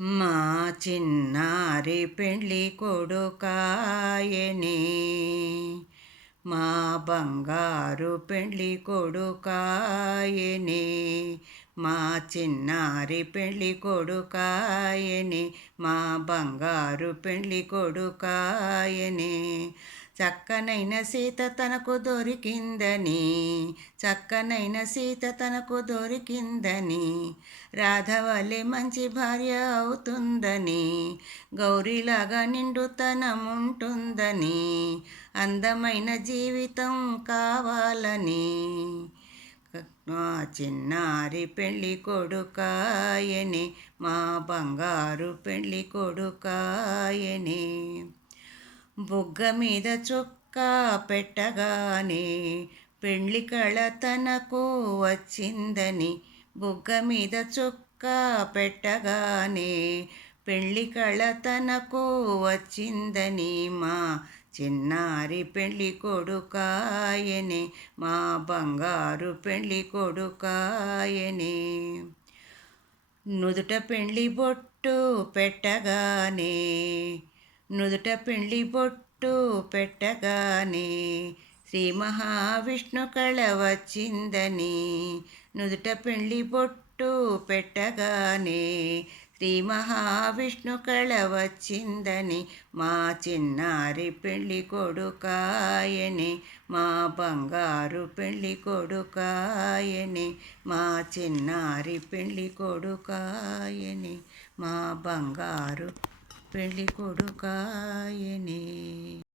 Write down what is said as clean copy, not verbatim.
మా చిన్నారి పెళ్ళి కొడుకాయనే, మా బంగారు పెళ్ళి కొడుకాయనే, మా చిన్నారి పెళ్ళి కొడుకాయనే, మా బంగారు పెళ్ళి కొడుకాయనే. చక్కనైన సీత తనకు దొరికిందని, చక్కనైన సీత తనకు దొరికిందని, రాధవలె మంచి భార్య అవుతుందని, గౌరీలాగా నిండుతనముంటుందని, అందమైన జీవితం కావాలని, మా చిన్నారి పెళ్ళి కొడుకాయనే, మా బంగారు పెళ్ళి కొడుకాయనే. బుగ్గ మీద చొక్కా పెట్టగానే పెళ్ళి కళ తనకు వచ్చిందని, బుగ్గ మీద చొక్కా పెట్టగానే పెళ్ళి కళ తనకు వచ్చిందని, మా చిన్నారి పెళ్ళి కొడుకాయనే, మా బంగారు పెళ్ళి కొడుకాయనే. నుదుట పెళ్ళి బొట్టు పెట్టగానే, నుదుట పెళ్ళి బొట్టు పెట్టగానే శ్రీ మహావిష్ణు కళ వచ్చిందని, నుదుట పెళ్ళి బొట్టు పెట్టగానే శ్రీ మహావిష్ణు కళ వచ్చిందని, మా చిన్నారి పెళ్ళి కొడుకాయనే, మా బంగారు పెళ్ళి కొడుకాయనే, మా చిన్నారి పెళ్ళి కొడుకాయనే, మా బంగారు పెళ్ళి కొడుకాయనే.